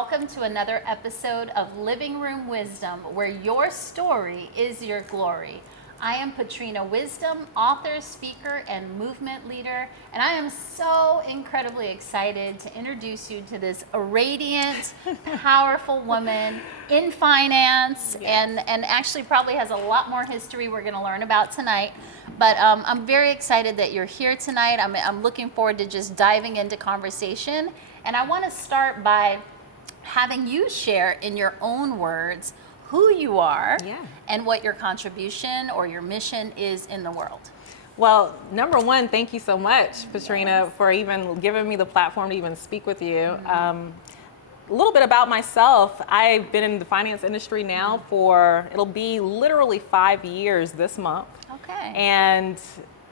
welcome to another episode of Living Room Wisdom, where your story is your glory. I am Patrina Wisdom, author, speaker, and movement leader, and I am so incredibly excited to introduce you to this radiant, powerful woman in finance, and actually probably has a lot more history we're going to learn about tonight. But I'm very excited that you're here tonight. I'm looking forward to just diving into conversation, and I want to start by having you share in your own words who you are and what your contribution or your mission is in the world. Well, number one, thank you so much, Patrina, for even giving me the platform to even speak with you. A little bit about myself. I've been in the finance industry now for, it'll be literally 5 years this month. Okay. And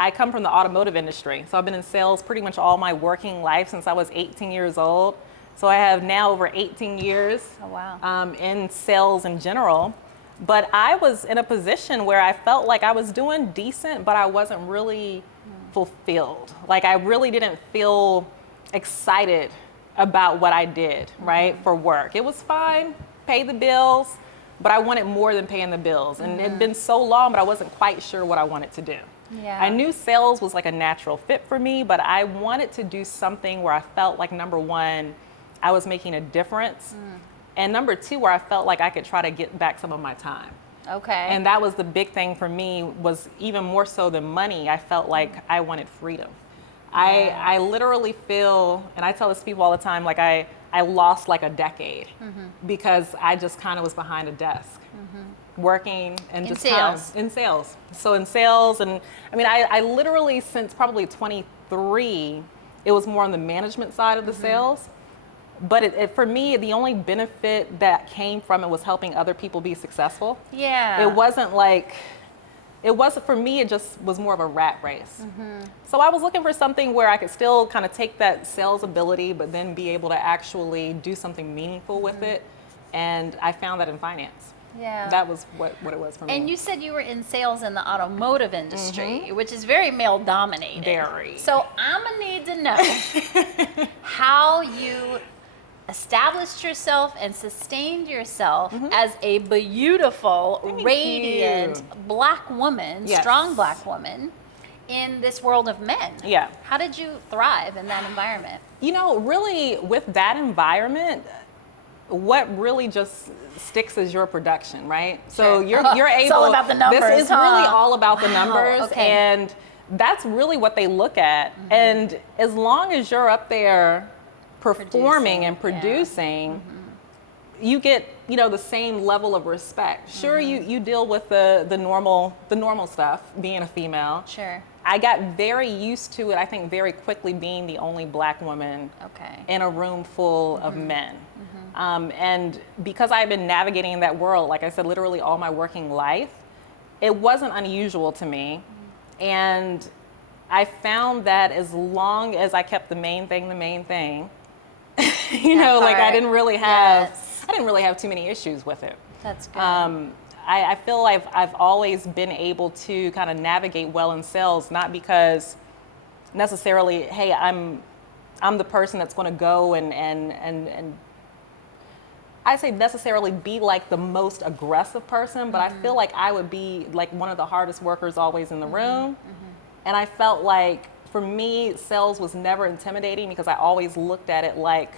I come from the automotive industry. So I've been in sales pretty much all my working life since I was 18 years old. So I have now over 18 years in sales in general. But I was in a position where I felt like I was doing decent, but I wasn't really fulfilled. Like I really didn't feel excited about what I did, right, for work. It was fine, pay the bills, but I wanted more than paying the bills. And it had been so long, but I wasn't quite sure what I wanted to do. Yeah. I knew sales was like a natural fit for me, but I wanted to do something where I felt like, number one, I was making a difference. And number two, where I felt like I could try to get back some of my time. Okay. And that was the big thing for me, was even more so than money, I felt like I wanted freedom. I literally feel, and I tell this to people all the time, like I lost like a decade because I just kind of was behind a desk working and in just sales. in sales. So in sales, and I mean, I literally, since probably 23, it was more on the management side of the sales. But for me, the only benefit that came from it was helping other people be successful. Yeah. It wasn't for me, it just was more of a rat race. So I was looking for something where I could still kind of take that sales ability, but then be able to actually do something meaningful with it. And I found that in finance. Yeah. That was what it was for me. And you said you were in sales in the automotive industry, which is very male dominated. Very. So I'm gonna need to know how you established yourself and sustained yourself as a beautiful, radiant black woman, strong black woman in this world of men. Yeah. How did you thrive in that environment? You know, really with that environment, what really just sticks is your production, right? So you're able. It's all about the numbers. This is really all about the numbers, okay. and that's really what they look at. And as long as you're up there performing and producing, you get, you know, the same level of respect. Sure, you deal with the normal stuff, being a female. Sure. I got very used to it, I think, very quickly, being the only black woman in a room full of men. And because I've been navigating that world, like I said, literally all my working life, it wasn't unusual to me. And I found that as long as I kept the main thing, you know, like I didn't really have too many issues with it. That's good. I feel like I've always been able to kind of navigate well in sales, not because necessarily, hey, I'm the person that's going to go and I say necessarily be like the most aggressive person, but I feel like I would be like one of the hardest workers always in the room. And I felt like, for me, sales was never intimidating because I always looked at it like,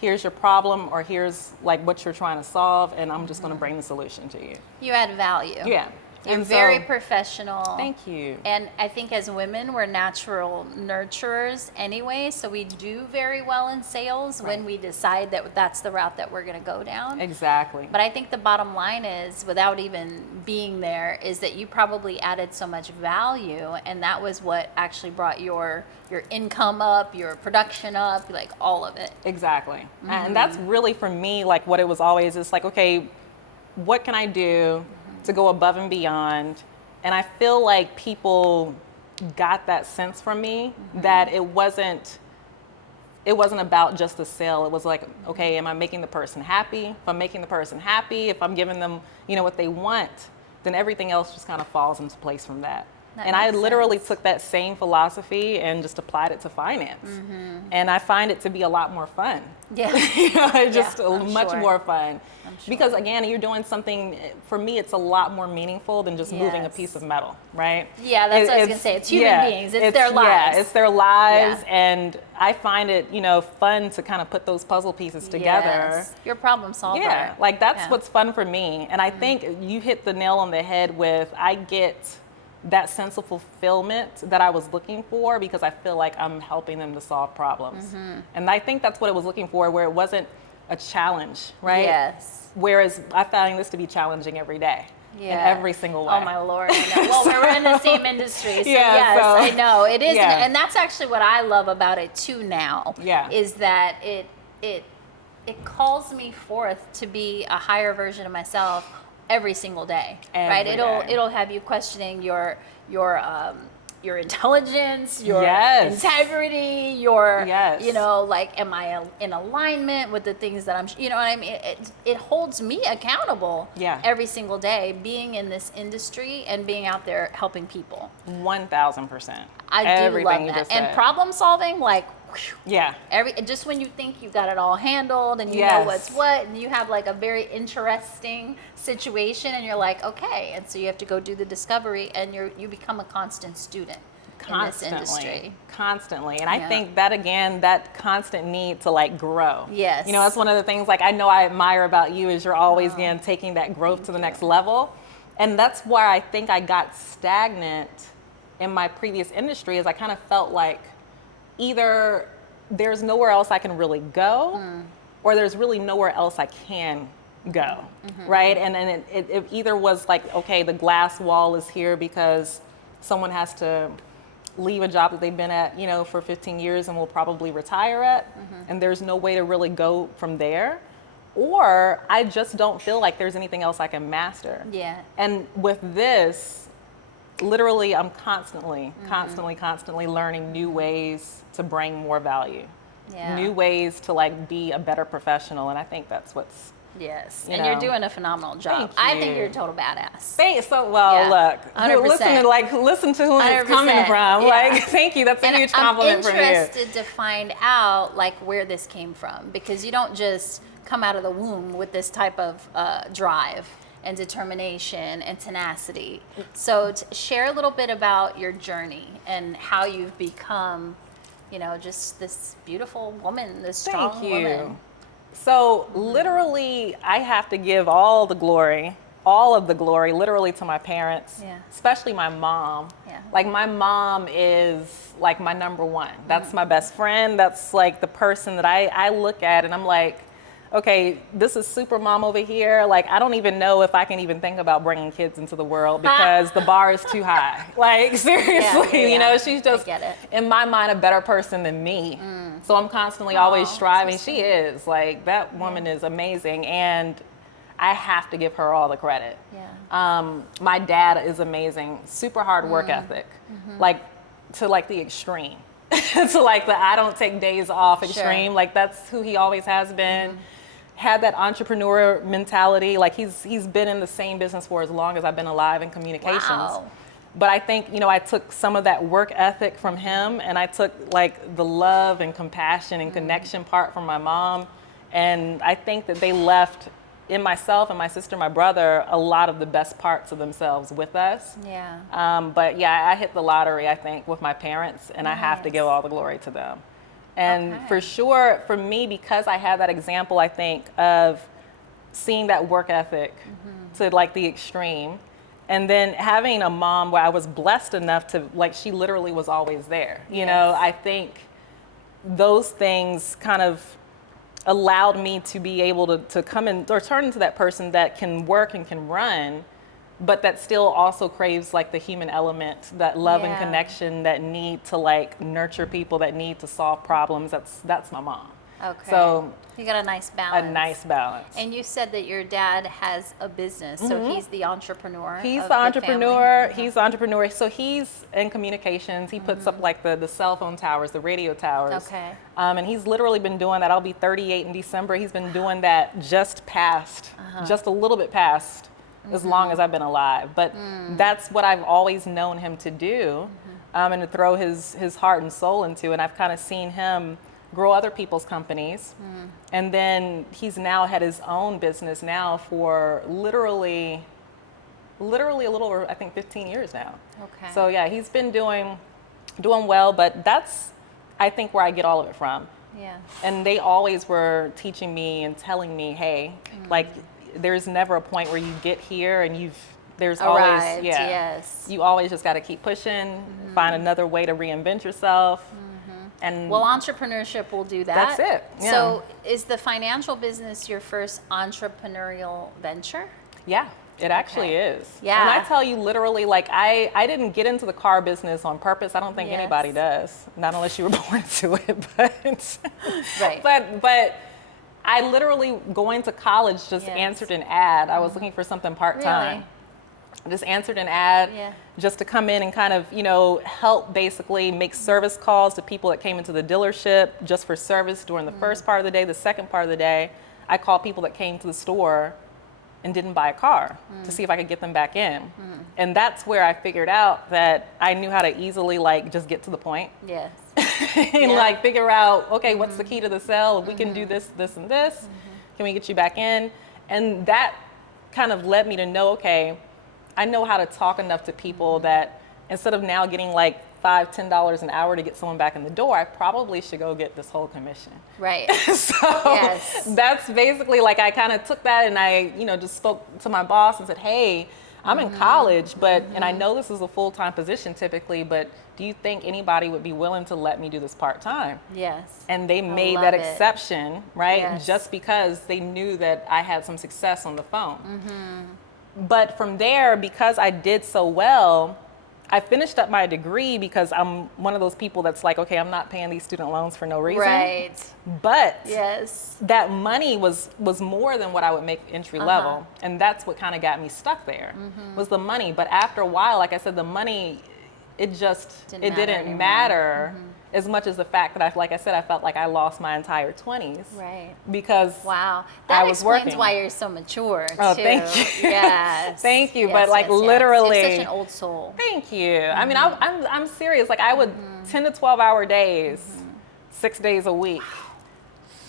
here's your problem, or here's like what you're trying to solve, and I'm just going to bring the solution to you. You add value. Yeah. You're And very so, professional. Thank you. And I think as women, we're natural nurturers anyway, so we do very well in sales when we decide that that's the route that we're going to go down. Exactly. But I think the bottom line is, without even being there, is that you probably added so much value, and that was what actually brought your income up, your production up, like all of it. Exactly. And that's really, for me, like what it was always, it's like, okay, what can I do to go above and beyond? And I feel like people got that sense from me, that it wasn't about just the sale. It was like, okay, am I making the person happy? If I'm making the person happy, if I'm giving them, you know, what they want, then everything else just kind of falls into place from that. And I literally took that same philosophy and just applied it to finance. And I find it to be a lot more fun. Yeah. Just much sure. more fun. Sure. Because again, you're doing something, for me, it's a lot more meaningful than just moving a piece of metal, right? Yeah, that's what I was going to say. It's human beings. It's their lives. Yeah, it's their lives. And I find it, fun to kind of put those puzzle pieces together. Yes. You're a problem solver. Yeah, like that's what's fun for me. And I think you hit the nail on the head with, I get that sense of fulfillment that I was looking for because I feel like I'm helping them to solve problems. And I think that's what it was looking for, where it wasn't a challenge, right? Yes. Whereas I found this to be challenging every day. In every single way. Oh my Lord, I know. Well, we're in the same industry, so yeah, yes, I know. It is, and that's actually what I love about it too now, is that it calls me forth to be a higher version of myself every single day, right? It'll have you questioning your intelligence, your integrity, your like, am I in alignment with the things that I'm, you know what I mean? It holds me accountable every single day, being in this industry and being out there helping people. 1,000%. I do love that. And problem solving, like, just when you think you got it all handled and you know what's what, and you have like a very interesting situation and you're like, okay, and so you have to go do the discovery, and you become a constant student in this industry. Constantly. And I think that, again, that constant need to like grow. Yes. That's one of the things like I know I admire about you is you're always again taking that growth to the next level. And that's where I think I got stagnant in my previous industry, is I kind of felt like either there's nowhere else I can really go, or there's really nowhere else I can go, right? And then it either was like, okay, the glass wall is here because someone has to leave a job that they've been at, for 15 years and will probably retire at, and there's no way to really go from there. Or I just don't feel like there's anything else I can master. Yeah. And with this, literally, I'm constantly learning new ways to bring more value, new ways to like be a better professional. And I think that's what's, and you're doing a phenomenal job. I think you're a total badass. Thanks. So, look, 100%. Listen to who it's coming from. Like, thank you. That's a huge compliment from you. I'm interested to find out like where this came from, because you don't just come out of the womb with this type of drive and determination and tenacity. So share a little bit about your journey and how you've become, just this beautiful woman, this strong woman. So literally, I have to give all of the glory, literally to my parents, especially my mom. Like, my mom is like my number one. That's my best friend. That's like the person that I look at and I'm like, okay, this is super mom over here. Like, I don't even know if I can even think about bringing kids into the world because the bar is too high. Like, seriously, she's just, in my mind, a better person than me. So I'm constantly always striving. She is. Like, that woman is amazing. And I have to give her all the credit. My dad is amazing. Super hard work ethic. Like, to like the extreme. To like the I don't take days off extreme. Like, that's who he always has been. Had that entrepreneur mentality. Like, he's been in the same business for as long as I've been alive in communications. Wow. But I think, I took some of that work ethic from him, and I took like the love and compassion and connection part from my mom. And I think that they left in myself and my sister, my brother, a lot of the best parts of themselves with us. But I hit the lottery, I think, with my parents, and I have to give all the glory to them. And for sure, for me, because I have that example, I think, of seeing that work ethic to like the extreme, and then having a mom where I was blessed enough to, like, she literally was always there. You know, I think those things kind of allowed me to be able to come in or turn into that person that can work and can run, but that still also craves like the human element, that love and connection, that need to like nurture people, that need to solve problems. That's my mom. Okay. So you got a nice balance. A nice balance. And you said that your dad has a business, so he's the entrepreneur. He's the entrepreneur. He's the entrepreneur. So he's in communications. He puts up like the cell phone towers, the radio towers. Okay. And he's literally been doing that. I'll be 38 in December. He's been doing that just a little bit past as long as I've been alive. But that's what I've always known him to do, and to throw his heart and soul into. And I've kind of seen him grow other people's companies. And then he's now had his own business now for literally a little over, I think, 15 years now. Okay. So yeah, he's been doing well, but that's, I think, where I get all of it from. Yeah. And they always were teaching me and telling me, hey, like, there's never a point where you get here and there's Arrived, always, yeah, yes. you always just got to keep pushing, find another way to reinvent yourself. And Well, entrepreneurship will do that. That's it, yeah. So is the financial business your first entrepreneurial venture? yeah, it actually is. Yeah. And I tell you, literally, like, I didn't get into the car business on purpose. I don't think Yes. anybody does, not unless you were born into it. But Right. but I literally, going to college, just Yes. answered an ad. I was looking for something part-time. Really? I just answered an ad Yeah. just to come in and kind of, help basically make service calls to people that came into the dealership just for service during the first part of the day. The second part of the day, I called people that came to the store and didn't buy a car to see if I could get them back in. And that's where I figured out that I knew how to easily, like, just get to the point Yes. and like figure out, okay, what's the key to the sale? If we can do this, this, and this, can we get you back in? And that kind of led me to know, okay, I know how to talk enough to people that instead of now getting like $5, $10 an hour to get someone back in the door, I probably should go get this whole commission. Right. So Yes. that's basically, like, I kind of took that and I, just spoke to my boss and said, hey, I'm in college, but, and I know this is a full-time position typically, but do you think anybody would be willing to let me do this part-time? Yes. And they made love that it. exception, right? Yes. Just because they knew that I had some success on the phone. But from there, because I did so well, I finished up my degree because I'm one of those people that's like, okay, I'm not paying these student loans for no reason. Right. But Yes. that money was more than what I would make entry level. And that's what kind of got me stuck there, was the money. But after a while, like I said, the money, it Didn't didn't matter matter as much as the fact that I felt like I lost my entire 20s. Right. because Wow. I That was explains working. why you're so mature, too. Oh, thank you. Yes. Thank you. Yes, But, like, yes, yes. literally- You have such an old soul. Thank you. I mean, I'm serious. Like, I would 10 to 12 hour days, 6 days a week,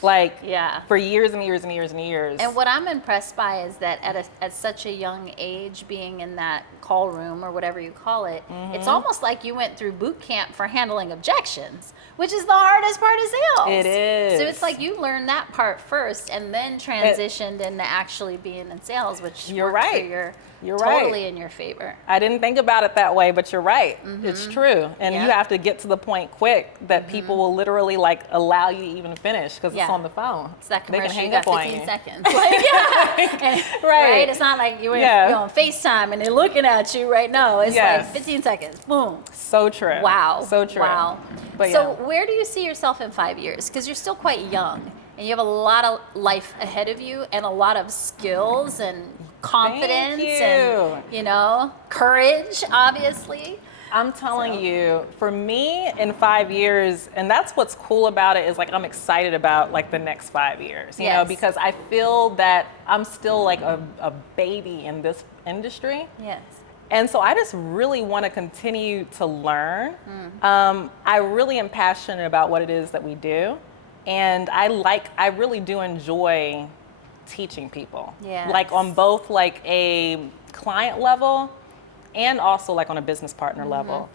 like, Yeah. for years and years and years and years. And what I'm impressed by is that at such a young age, being in that call room or whatever you call it, it's almost like you went through boot camp for handling objections, which is the hardest part of sales. It is. So it's like you learned that part first and then transitioned into actually being in sales, which You're worked right. for your You're totally right. in your favor. I didn't think about it that way, but you're right. It's true. And Yeah. you have to get to the point quick that people will literally, like, allow you to even finish because Yeah. it's on the phone. It's that They can commercial, hang you got up on 15 you. seconds. Like, yeah. And- Right. It's not like you're Yeah. on FaceTime and they're looking at you right now. It's Yes. like 15 seconds. Boom. So true. Wow. So true. Wow. But so yeah. where do you see yourself in 5 years? Because you're still quite young and you have a lot of life ahead of you and a lot of skills and confidence and, courage, obviously. I'm telling you, for me, in 5 years, and that's what's cool about it, is, like, I'm excited about, like, the next 5 years, you know, Yes. because I feel that I'm still, like, a baby in this industry. Yes. And so I just really want to continue to learn. I really am passionate about what it is that we do. And I really do enjoy teaching people. Yes. Like, on both, like, a client level and also, like, on a business partner level.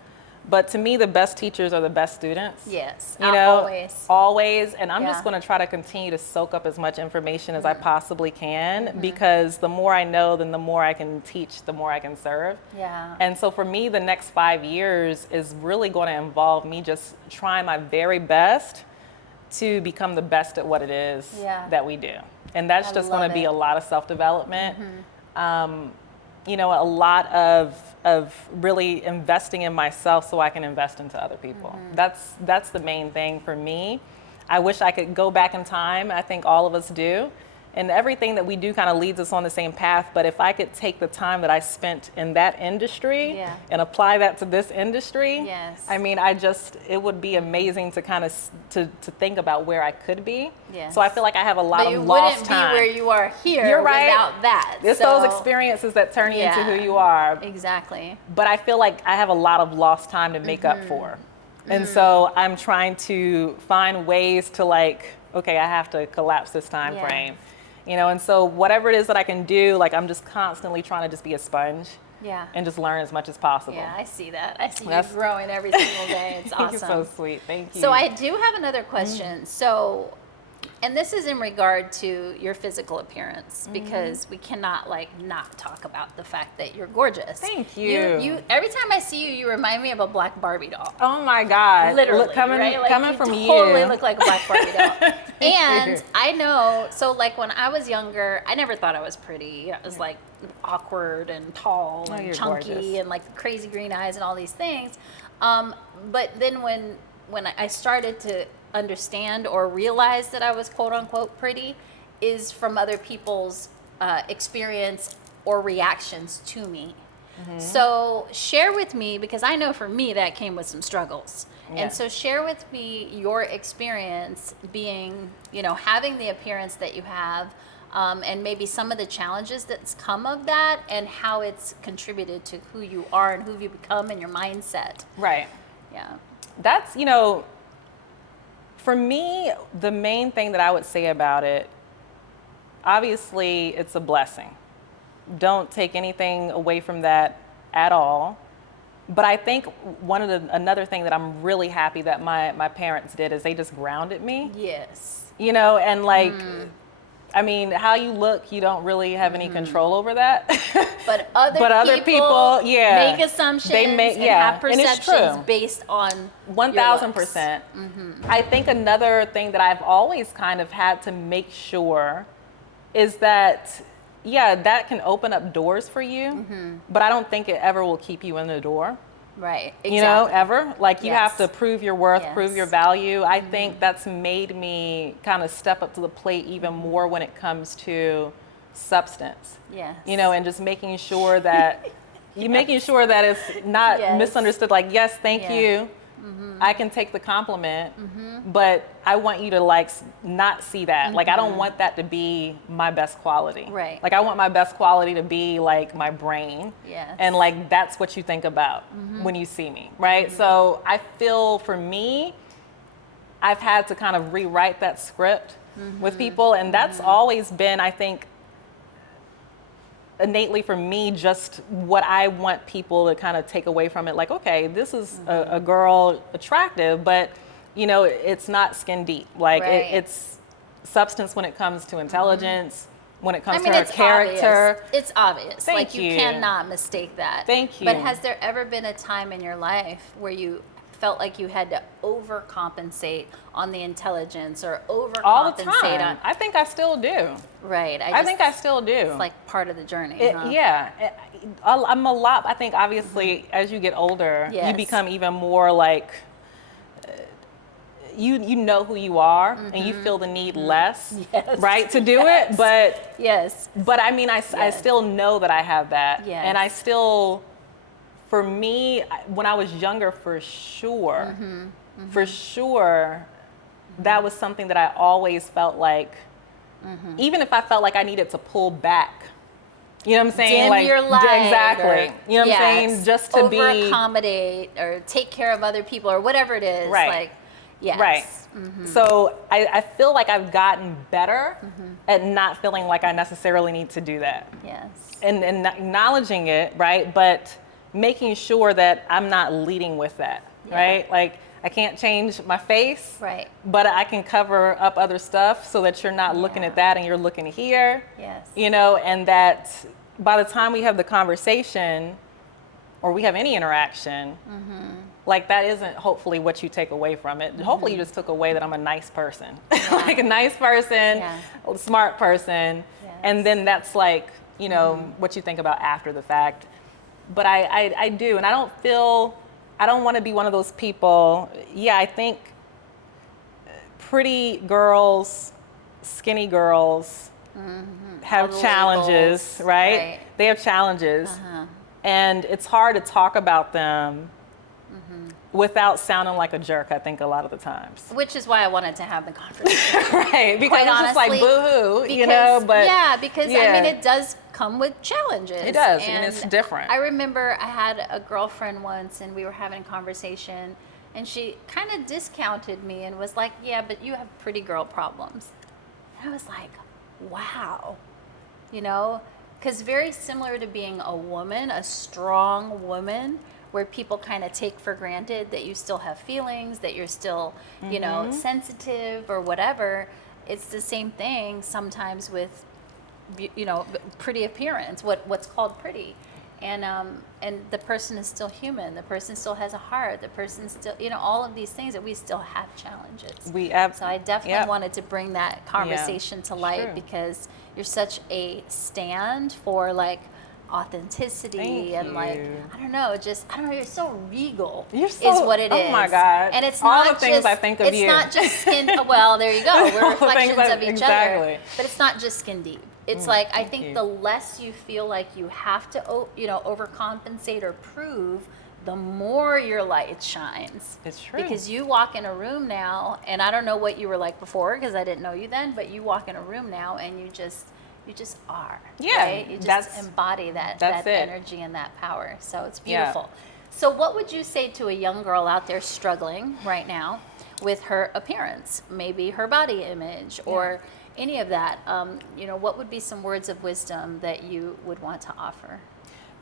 But to me, the best teachers are the best students. Yes. You know, Always. always. And I'm Yeah. just going to try to continue to soak up as much information as I possibly can, because the more I know, then the more I can teach, the more I can serve. Yeah. And so for me, the next 5 years is really going to involve me just trying my very best to become the best at what it is Yeah. that we do. And that's I just going love to be it. a lot of self-development. A lot of really investing in myself so I can invest into other people. That's the main thing for me. I wish I could go back in time. I think all of us do, And everything that we do kind of leads us on the same path. But if I could take the time that I spent in that industry and apply that to this industry, I mean, it would be amazing to kind of to think about where I could be. So I feel like I have a lot of lost time. But you wouldn't be where you are here You're right. without that. It's those experiences that turn you into who you are. Exactly. But I feel like I have a lot of lost time to make up for. And so I'm trying to find ways to like, okay, I have to collapse this time frame. You know, and so whatever it is that I can do, like I'm just constantly trying to just be a sponge and just learn as much as possible. Yeah, I see that. I see you growing every single day. It's awesome. You're so sweet. Thank you. So I do have another question. So, and this is in regard to your physical appearance, because we cannot like not talk about the fact that you're gorgeous. Thank you. You every time I see you, you remind me of a black Barbie doll. Oh my God. Literally, coming like, from you. Totally look like a black Barbie doll. And I know, so like when I was younger, I never thought I was pretty. I was like awkward and tall and chunky gorgeous. And like crazy green eyes and all these things. But then when I started to understand or realize that I was quote unquote pretty is from other people's experience or reactions to me. So share with me, because I know for me that came with some struggles. And so share with me your experience being, you know, having the appearance that you have, and maybe some of the challenges that's come of that and how it's contributed to who you are and who you become and your mindset. Right. Yeah. That's, you know, for me, the main thing that I would say about it, obviously it's a blessing. Don't take anything away from that at all. But I think another thing that I'm really happy that my parents did is they just grounded me. Yes. You know, and like, I mean, how you look, you don't really have any control over that. But other people make assumptions and have perceptions based on 1,000%. I think another thing that I've always kind of had to make sure is that, that can open up doors for you, but I don't think it ever will keep you in the door. Right. Exactly. You know, ever. Like you have to prove your worth, prove your value. I think that's made me kind of step up to the plate even more when it comes to substance. Yes. You know, and just making sure that making sure that it's not misunderstood. Like, yes, thank you. I can take the compliment, but I want you to like not see that. Like, I don't want that to be my best quality. Right. Like, I want my best quality to be like my brain. Yes. And like, that's what you think about when you see me, right? So I feel for me, I've had to kind of rewrite that script with people. And that's always been, I think, innately for me, just what I want people to kind of take away from it. Like, okay, this is a girl attractive, but you know, it's not skin deep. Like it's substance when it comes to intelligence, when it comes to her character. Obvious. It's obvious. Thank you. You cannot mistake that. Thank you. But has there ever been a time in your life where you felt like you had to overcompensate on the intelligence or overcompensate all the time? I think I still do. Right. I think I still do. It's like part of the journey. Yeah. I'm a lot, I think obviously as you get older, you become even more like, you know who you are and you feel the need less, right, to do it. But but I mean, I still know that I have that. And I still, for me, when I was younger, for sure, that was something that I always felt like, even if I felt like I needed to pull back, you know what I'm saying? Dim like, your light. Exactly. You know what I'm saying? Just to over-accommodate or take care of other people or whatever it is. Right. Like, yes. Right. So I feel like I've gotten better at not feeling like I necessarily need to do that. Yes. And acknowledging it, right? But making sure that I'm not leading with that, right? Like, I can't change my face, right? But I can cover up other stuff so that you're not looking at that and you're looking here. Yes. You know, and that by the time we have the conversation or we have any interaction, like that isn't hopefully what you take away from it. Hopefully you just took away that I'm a nice person, like a nice person, a smart person. And then that's like, you know, what you think about after the fact. But I do, and I don't want to be one of those people. I think pretty girls, skinny girls, have All the challenges, labels, right? They have challenges. And it's hard to talk about them without sounding like a jerk, I think, a lot of the times. Which is why I wanted to have the conversation. Right, because Quite it's just like honestly, boo-hoo, because, you know, but I mean, it does come with challenges. It does, and it's different. I remember I had a girlfriend once, and we were having a conversation, and she kind of discounted me and was like, yeah, but you have pretty girl problems. And I was like, wow, you know, because very similar to being a woman, a strong woman, where people kind of take for granted that you still have feelings, that you're still, you know, sensitive or whatever. It's the same thing sometimes with, you know, pretty appearance, what's called pretty. And the person is still human. The person still has a heart. The person still, you know, all of these things that we still have challenges. So I definitely wanted to bring that conversation to light because you're such a stand for like authenticity and like, I don't know, you're so regal. You're so, is what it is. Oh my God. And it's all not the things just, I think of it's you. not just skin, well, there you go. We're reflections of each exactly. other. But it's not just skin deep. It's like, I think the less you feel like you have to, you know, overcompensate or prove, the more your light shines. It's true. Because you walk in a room now, and I don't know what you were like before because I didn't know you then, but you walk in a room now and you just are. Yeah. Right? You just embody that energy and that power. So it's beautiful. Yeah. So what would you say to a young girl out there struggling right now with her appearance, maybe her body image or any of that? You know, what would be some words of wisdom that you would want to offer?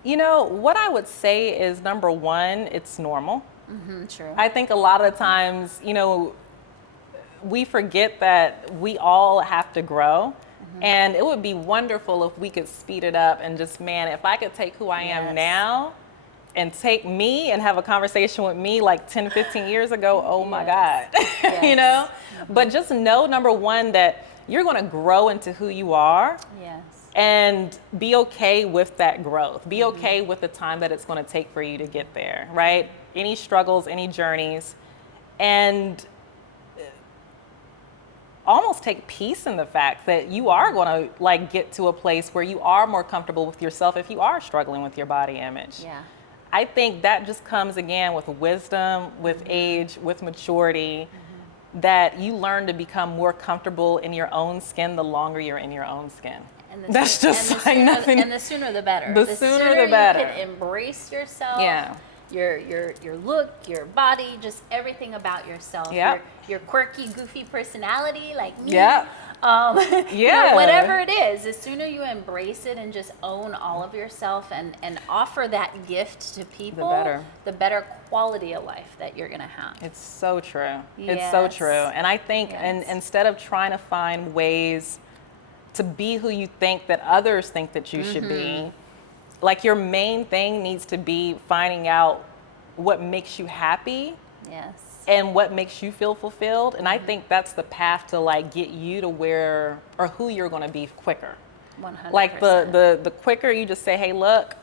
You know, what I would say is, number one, it's normal. True. I think a lot of the times, you know, we forget that we all have to grow. And it would be wonderful if we could speed it up and just, man, if I could take who I am now and take me and have a conversation with me like 10, 15 years ago, oh my God, you know? But just know, number one, that you're going to grow into who you are. Yes. And be okay with that growth. Be okay with the time that it's going to take for you to get there, right? Any struggles, any journeys. And almost take peace in the fact that you are going to like get to a place where you are more comfortable with yourself if you are struggling with your body image. Yeah. I think that just comes again with wisdom, with age, with maturity, that you learn to become more comfortable in your own skin the longer you're in your own skin. That's just like nothing. And the sooner the better. The sooner the better. You can embrace yourself. Yeah. Your look, your body, just everything about yourself. Yep. Your quirky, goofy personality, like me. Yeah. You know, whatever it is, the sooner you embrace it and just own all of yourself and offer that gift to people, the better quality of life that you're gonna have. It's so true. Yes. It's so true. And I think, and instead of trying to find ways to be who you think that others think that you should be, like your main thing needs to be finding out what makes you happy. Yes. And what makes you feel fulfilled. And I think that's the path to like get you to where or who you're going to be quicker. 100%. Like the quicker you just say, hey, look,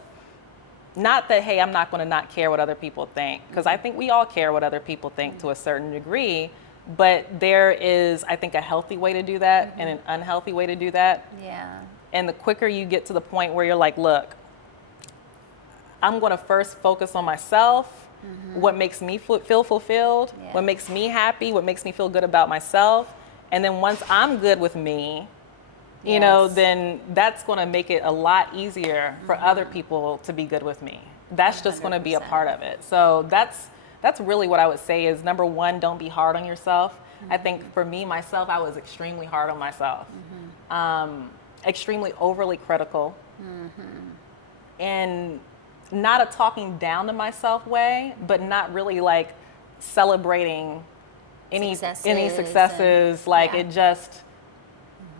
not that, hey, I'm not going to not care what other people think, because I think we all care what other people think to a certain degree. But there is, I think, a healthy way to do that and an unhealthy way to do that. Yeah. And the quicker you get to the point where you're like, look, I'm going to first focus on myself, what makes me feel fulfilled, what makes me happy, what makes me feel good about myself. And then once I'm good with me, you know, then that's going to make it a lot easier for other people to be good with me. That's just going to be a part of it. So that's really what I would say is, number one, don't be hard on yourself. I think for me, myself, I was extremely hard on myself, extremely overly critical, and not a talking down to myself way, but not really like celebrating any successes. It just,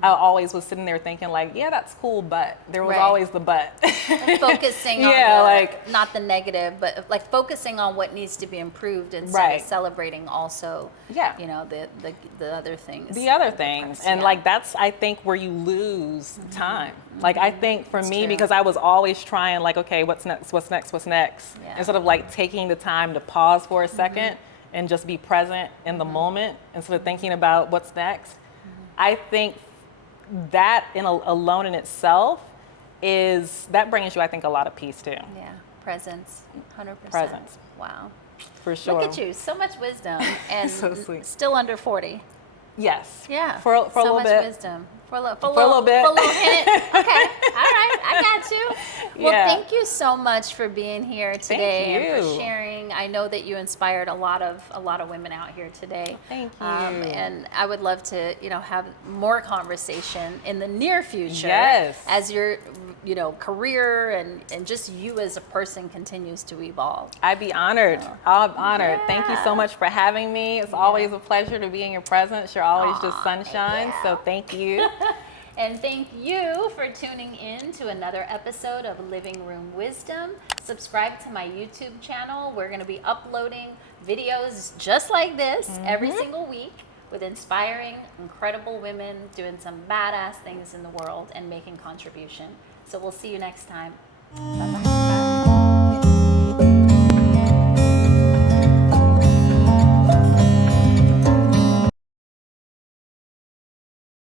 I always was sitting there thinking like, yeah, that's cool, but there was always the but. And focusing on not the negative, but like focusing on what needs to be improved instead of celebrating also, you know, the other things. The other things. And like, that's, I think, where you lose time. Like, I think for me, because I was always trying like, okay, what's next? Instead of like taking the time to pause for a second and just be present in the moment instead of thinking about what's next. I think that alone in itself that brings you, I think, a lot of peace too. Yeah, presence, 100%. Presence. Wow. For sure. Look at you, so much wisdom, and So sweet. still under 40. Yes. Yeah. For a so little much bit. wisdom. For a little bit. For a little hint. Okay. All right. I got you. Well, Yeah. thank you so much for being here today and for you. sharing. I know that you inspired a lot of women out here today. Thank you. And I would love to, have more conversation in the near future. Yes. As your, career and just you as a person continues to evolve. I'd be honored. I'm honored. Thank you so Yeah. much for having me. It's always a pleasure to be in your presence. You're always just sunshine. yeah. So thank you. And thank you for tuning in to another episode of Living Room Wisdom. Subscribe to my YouTube channel. We're going to be uploading videos just like this every single week with inspiring, incredible women doing some badass things in the world and making contribution. So we'll see you next time. Bye-bye.